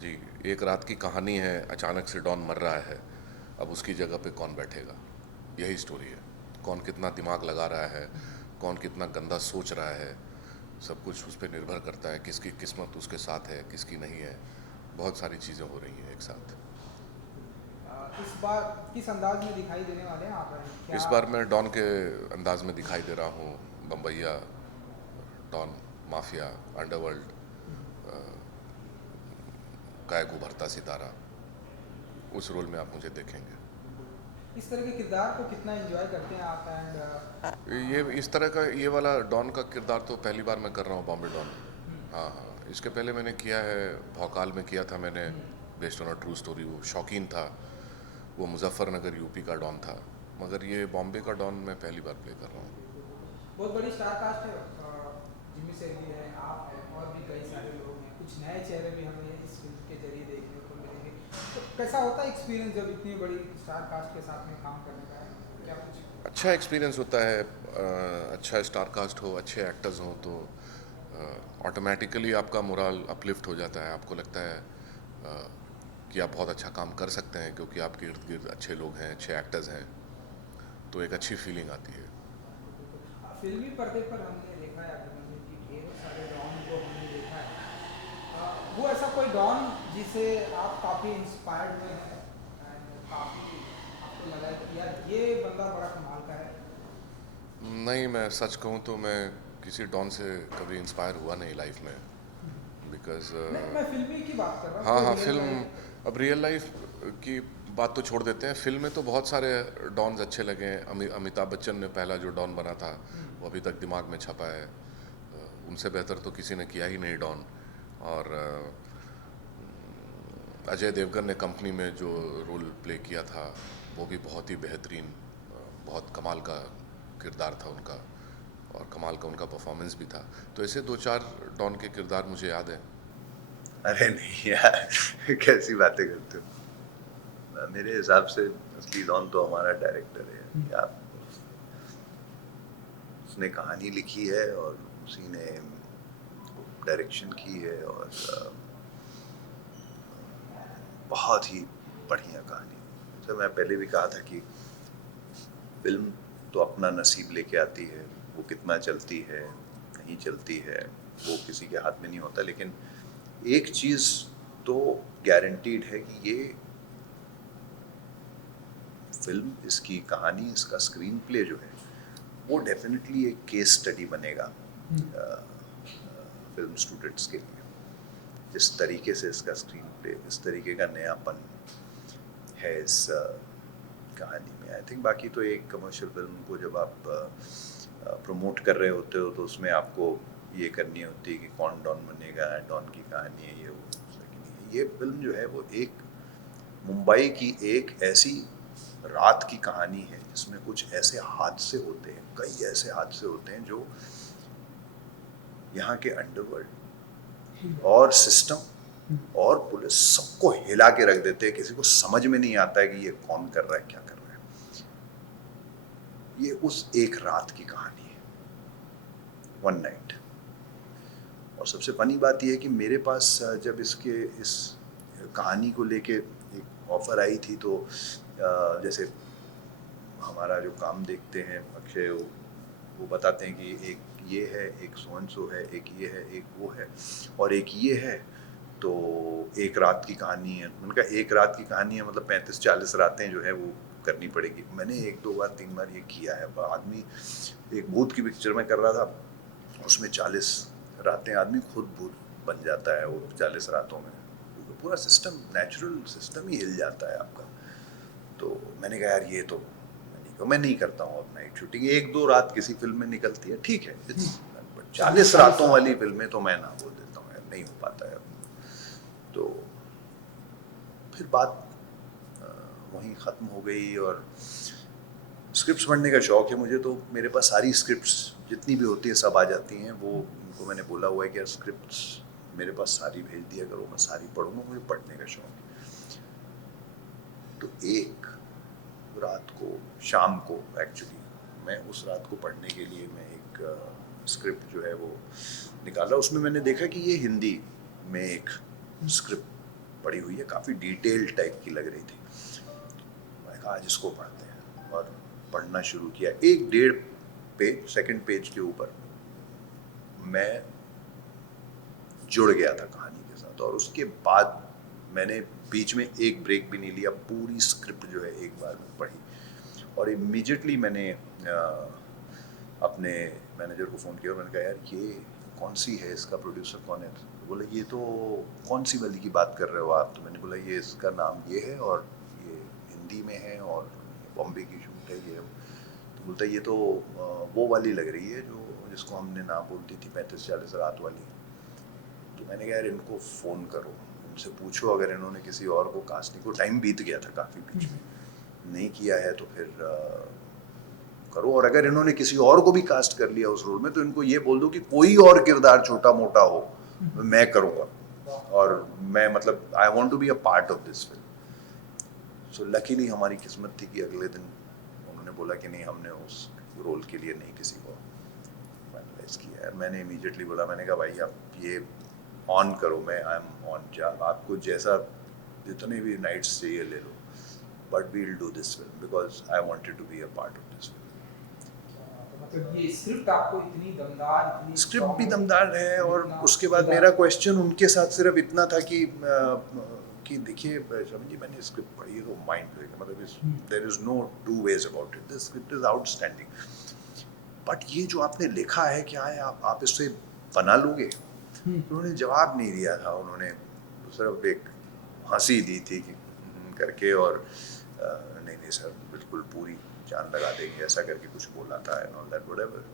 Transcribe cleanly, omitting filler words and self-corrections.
जी, एक रात की कहानी है, अचानक से डॉन मर रहा है, अब उसकी जगह पे कौन बैठेगा? यही स्टोरी है। कौन कितना दिमाग लगा रहा है, कौन कितना गंदा सोच रहा है, सब कुछ उस पे निर्भर करता है, किसकी किस्मत उसके साथ है, किसकी नहीं है। बहुत सारी चीज़ें हो रही हैं एक साथ। इस बार किस अंदाज में दिखाई देने वाले हैं आप? क्या? इस बार मैं डॉन के अंदाज में दिखाई दे रहा हूँ, बम्बैया, डॉन, माफिया, अंडरवर्ल्ड का एक उभरता सितारा, उस रोल में आप मुझे देखेंगे। इस तरह के किरदार को कितना एंजॉय करते हैं आप? एंड ये इस तरह का ये वाला डॉन का किरदार तो पहली बार मैं कर रहा हूँ, बॉम्बे डॉन। हाँ हाँ, इसके पहले मैंने किया है, भौकाल में किया था मैंने, based on a true story. वो शौकीन था, वो मुजफ्फरनगर यूपी का डॉन था, मगर ये बॉम्बे का डॉन मैं पहली बार प्ले कर रहा हूँ। बहुत बड़ी स्टार कास्ट है। जिमी सेठी है, आप हैं, और भी कई सारे लोग हैं। कुछ नए चेहरे भी हमें इस फिल्म के जरिए देखने को मिलेंगे। तो कैसा होता है एक्सपीरियंस जब इतनी बड़ी स्टार कास्ट के साथ में काम करने का? क्या कुछ? अच्छा एक्सपीरियंस होता है। अच्छा स्टार कास्ट हो, अच्छे एक्टर्स हों तो ऑटोमेटिकली आपका मोरल अपलिफ्ट हो जाता है। आपको लगता है कि आप बहुत अच्छा काम कर सकते हैं, क्योंकि आपके इर्द गिर्द अच्छे लोग हैं, अच्छे एक्टर्स हैं, तो एक अच्छी फीलिंग आती है। बिल्कुल। फिल्मी पर्दे पर हमने देखा है अभिमन्यु की ढेरों सारे डॉन को हमने देखा है। वो ऐसा कोई डॉन जिसे आप काफ़ी इंस्पायर्ड हुए हैं, एंड काफ़ी आपको लगा है कि यार ये बंदा बड़ा कमाल का है? नहीं, मैं सच कहूँ तो मैं किसी डॉन से कभी इंस्पायर हुआ नहीं लाइफ में, बिकॉज मैं फिल्मी की बात कर रहा हूँ, हाँ कोई हाँ, रियल फिल्म, लाइफ। अब रियल लाइफ की बात तो छोड़ देते हैं। फिल्म में तो बहुत सारे डॉन्स अच्छे लगे हैं। अमिताभ बच्चन ने पहला जो डॉन बना था, वो अभी तक दिमाग में छपा है। उनसे बेहतर तो किसी ने किया ही नहीं डॉन। और अजय देवगन ने कंपनी में जो रोल प्ले किया था, वो भी बहुत ही बेहतरीन, बहुत कमाल का किरदार था उनका, और कमाल का उनका परफॉर्मेंस भी था। तो ऐसे दो चार डॉन के किरदार मुझे याद हैं। अरे नहीं यार, कैसी बातें करते हो? मेरे हिसाब से असली डॉन तो हमारा डायरेक्टर है। या उसने कहानी लिखी है और उसी ने डायरेक्शन की है, और बहुत ही बढ़िया कहानी। तो मैं पहले भी कहा था कि फिल्म तो अपना नसीब लेके आती है, वो कितना चलती है नहीं चलती है वो किसी के हाथ में नहीं होता। लेकिन एक चीज़ तो गारंटीड है कि ये फिल्म, इसकी कहानी, इसका स्क्रीन प्ले जो है वो डेफिनेटली एक केस स्टडी बनेगा फिल्म स्टूडेंट्स के लिए। जिस तरीके से इसका स्क्रीन प्ले, इस तरीके का नयापन है इस कहानी में, आई थिंक। बाकी तो एक कमर्शियल फिल्म को जब आप प्रमोट कर रहे होते हो तो उसमें आपको ये करनी होती है कि कौन डॉन बनेगा, डॉन की कहानी है ये वो। ये फिल्म जो है वो एक मुंबई की एक ऐसी रात की कहानी है जिसमें कुछ ऐसे हादसे होते हैं, कई ऐसे हादसे होते हैं जो यहाँ के अंडरवर्ल्ड और सिस्टम और पुलिस सबको हिला के रख देते हैं। किसी को समझ में नहीं आता है कि ये कौन कर रहा है, क्या कर रहा है। ये उस एक रात की कहानी है, वन नाइट। और सबसे फनी बात यह है कि मेरे पास जब इस कहानी को लेके एक ऑफर आई थी, तो जैसे हमारा जो काम देखते हैं अक्षय, वो बताते हैं कि एक ये है, एक सो एंड सो है, एक ये है, एक वो है, और एक ये है। तो एक रात की कहानी है। उनका एक रात की कहानी है मतलब 35-40 रातें जो है वो करनी पड़ेगी। मैंने 1-2 बार 3 बार ये किया है। आदमी एक भूत की पिक्चर में कर रहा था, उसमें 40 रातें आदमी खुद भूत बन जाता है वो 40 रातों में। पूरा सिस्टम, नेचुरल सिस्टम ही हिल जाता है आपका। तो मैंने कहा यार ये तो मैं नहीं करता हूँ अब नाइट शूटिंग। 1-2 रात किसी फिल्म में निकलती है, ठीक है, इट्स, 40 रातों वाली फिल्में तो मैं ना बोल देता हूँ यार, नहीं हो पाता है। तो फिर बात वहीं ख़त्म हो गई। और स्क्रिप्ट्स पढ़ने का शौक़ है मुझे, तो मेरे पास सारी स्क्रिप्ट्स जितनी भी होती हैं सब आ जाती हैं। वो उनको मैंने बोला हुआ है कि यार स्क्रिप्ट्स मेरे पास सारी भेज दिया करो, मैं सारी पढ़ूँगा, मुझे पढ़ने का शौक़ है। तो एक रात को, शाम को एक्चुअली, मैं उस रात को पढ़ने के लिए मैं एक स्क्रिप्ट जो है वो निकाला। उसमें मैंने देखा कि ये हिंदी में एक स्क्रिप्ट पड़ी हुई है, काफ़ी डिटेल्ड टाइप की लग रही थी। मैंने कहा आज इसको पढ़ते हैं, और पढ़ना शुरू किया। 1-1.5 पेज, सेकंड पेज के ऊपर मैं जुड़ गया था कहानी के साथ, और उसके बाद मैंने बीच में एक ब्रेक भी नहीं लिया, पूरी स्क्रिप्ट जो है एक बार में पढ़ी। और इमीडिएटली मैंने अपने मैनेजर को फ़ोन किया और मैंने कहा यार ये कौन सी है, इसका प्रोड्यूसर कौन है? तो बोले ये तो कौन सी वाली की बात कर रहे हो आप? तो मैंने बोला ये इसका नाम ये है और ये हिंदी में है और बॉम्बे की शूट है ये। तो बोलता ये तो वो वाली लग रही है जो जिसको हमने ना बोलती थी 35-40 रात वाली। तो मैंने कहा यार इनको फ़ोन करो, उनसे पूछो अगर इन्होंने किसी और को कास्टिंग को, टाइम बीत गया था काफ़ी बीच में, नहीं किया है तो फिर करो, और अगर इन्होंने किसी और को भी कास्ट कर लिया उस रोल में तो इनको ये बोल दो कि कोई और किरदार छोटा मोटा हो मैं करूँगा, और मैं मतलब I want to be a part of this film. So luckily हमारी किस्मत थी कि अगले दिन उन्होंने बोला कि नहीं, हमने उस रोल के लिए नहीं किसी को फाइनलाइज किया है। मैंने इमीडिएटली बोला, मैंने कहा भाई आप ये ऑन करो, मैं आई एम ऑन जॉब, आपको जैसा जितने भी नाइट्स चाहिए ले लो, but we will do this film because I wanted to be a part of this film. मतलब ये स्क्रिप्ट आपको इतनी दमदार, इतनी स्क्रिप्ट भी strong, दमदार है, और इतना उसके बाद मजेदार। मेरा क्वेश्चन उनके साथ सिर्फ इतना था कि देखिए समझिए मैंने स्क्रिप्ट पढ़ी है तो माइंड ब्लोइंग, मतलब there is no two ways about it, this script is outstanding, but ये जो आपने लिखा है क्या है, आप इससे बना लोगे? उन्होंने जवाब नहीं दिया था, उन्होंने सिर्फ एक हंसी दी थी कि करके, और नहीं नहीं सर बिल्कुल पूरी जान लगा देंगे ऐसा करके कुछ बोला था एंड ऑल दैट व्हाटएवर।